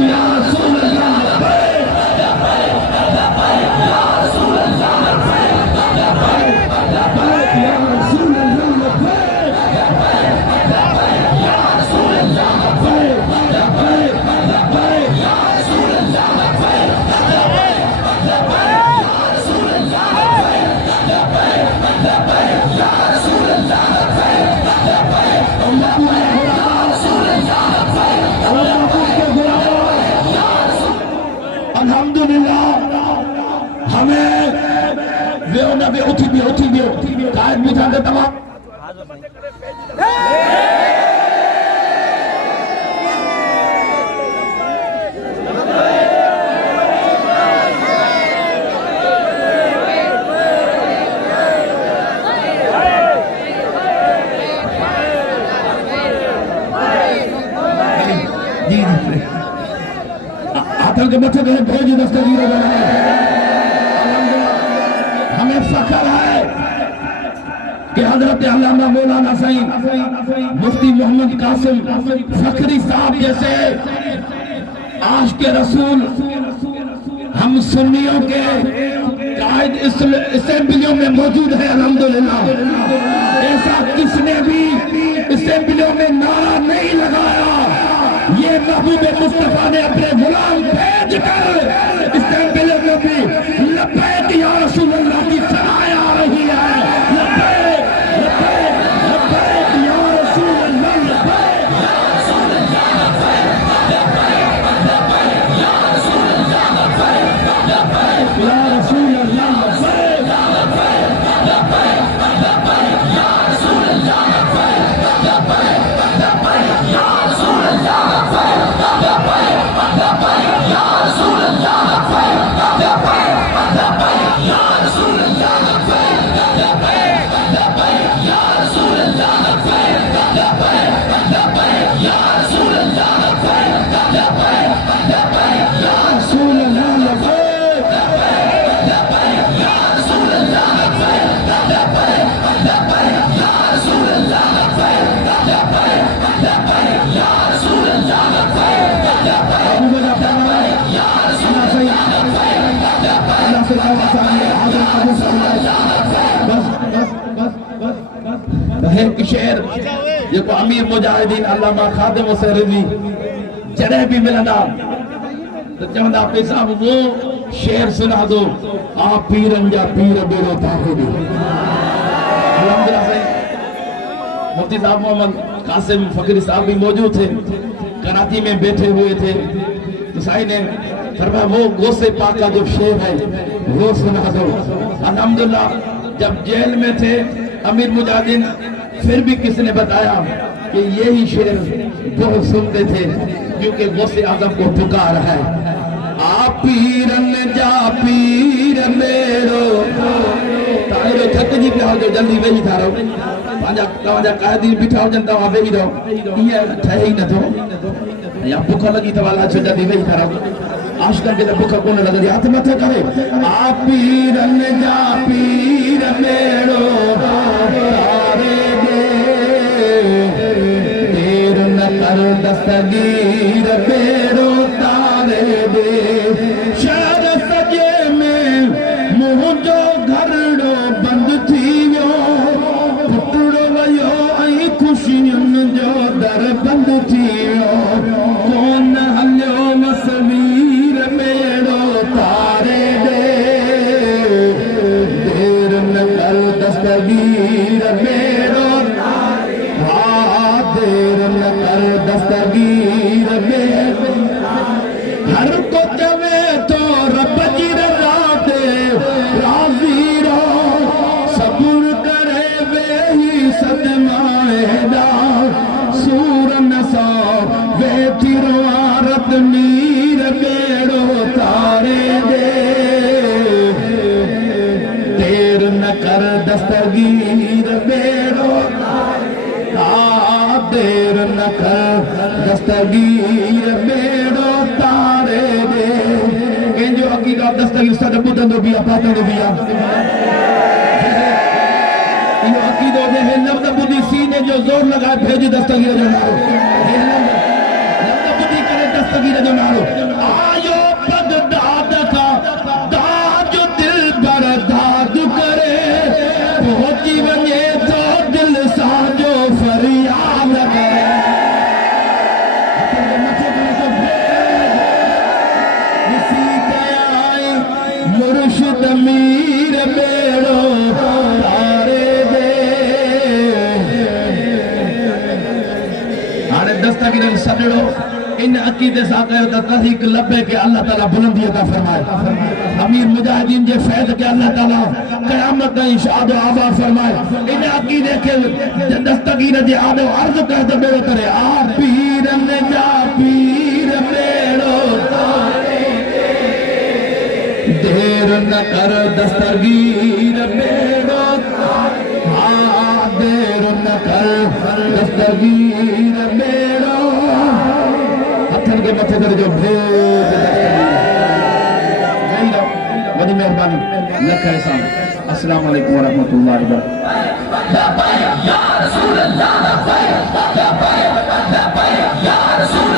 या रसूल अल्लाह लब्बैक या रसूल अल्लाह लब्बैक या रसूल अल्लाह लब्बैक या रसूल अल्लाह लब्बैक या रसूल अल्लाह अल्हम्दुलिल्लाह हमें वे उठी भी कायद भी था तमाम के मथे पे भेज दस्तगीर हमें फख्र है कि हजरत अल्लामा मौलाना सईद मुफ्ती मोहम्मद कासिम फखरी साहब जैसे आशिक़ रसूल हम सुन्नियों के कायद असेंबलियों में मौजूद है। अल्हम्दुलिल्लाह ऐसा किसने भी असेंबलियों में नारा नहीं लगाया। ये महबूब मुस्तफा ने अपने गुलाम भेज कर असेंबलियों में भी लब्बैक या रसूल अल्लाह की सराय आ रही है। लब्बैक लब्बैक लब्बैक या रसूल अल्लाह लब्बैक या रसूल अल्लाह लब्बैक या रसूल अल्लाह लब्बैक या रसूल अल्लाह शेर जेको अमीर मुजाहिदीन अल्लामा खादिम हुसैन रिज़वी जॾहिं भी मिलंदा तो चवंदा पे साहब वो शेर सुना दो आप पीरन जा पीर बेड़ो पाके दो। अल्हम्दुलिल्लाह मुफ्ती साहब मोहम्मद कासिम फकरी साहब भी मौजूद थे, कराची में बैठे हुए थे। तो साईं ने फरमाया वो गौसे पाक का जो शेर है वो सुना दो। अल्हम्दुलिल्लाह जब जेल में थे अमीर मुजाहिदीन फिर भी किसी ने बताया कि यही शेर बहुत सुनते थे क्योंकि गौसे आजम को पुकार है। आप पीरन जा पीर मेरो तारो थक जी पिया हो जल्दी वेही था रहो पांजा तवाजा कायदी बिठा हो जन तवा वेही रहो ये ठहे ही न थो या भूख लगी तवाला छ जल्दी वेही था रहो आशिक़न के भूख कोन लगी हाथ मथे करे। आप पीरन जा पीर मेरो दस्तगीर बेड़ो तारे दे शहर सजे में मुंहिंजो घरड़ो बंद थी वियो पुटड़ो वियो ऐं ख़ुशियुनि जो दर बंद थी वियो कोन हलियो मसवीर मेड़ो तारे दे देर न कर दस्तगीर मेड़ो दस्तगीर में हर को चवे तो रब जी रज़ा ते राज़ी रहो सबुर करे वेही सदमाए दा सूर न सौ वेठी रोआरत नीर बेड़ो तारे दे देर न कर दस्तगीर बेड़ो देर न कर दस्तगीर बेड़ो तारे दे कंहिंजो अक़ीदो दस्तगीर सॾ ॿुधंदो बि आहे पातंदो बि आहे। इहो अक़ीदो जंहिं लफ़्ज़ ॿुधी सीने जो ज़ोर लॻाए भेज दस्तगीर जो नालो लफ़्ज़ ॿुधी करे दस्तगीर जो नारो आयो बगदाद का ताज दिल पर दाद करे पहुंची वने तो दिल साजो फरियाद करे मुर्शिद मीर बेड़ो तारे दे हाणे दस्तगीर सजड़ो इन अकीदे सां कयो त तहरीक लबे के अल्लाह ताला बुलंदी अता फरमाए अमीर मुजाहिदीन जे फैज़ के अल्लाह ताला क़यामत ताईं शाद व आबाद फरमाए इन अकीदे के दस्तगीर जे आदो अर्ज़ कर त बेड़ो करे आ पीरन जा पीर बेड़ो देर न कर दस्तगीर बेड़ो हाँ देर न कर दस्तगीर बेड़ो हथन के मथे कर जो वही मेहरबानी लख एहसान अस्सलाम वालेकुम वरहमतुल्लाहि वबरकातुहू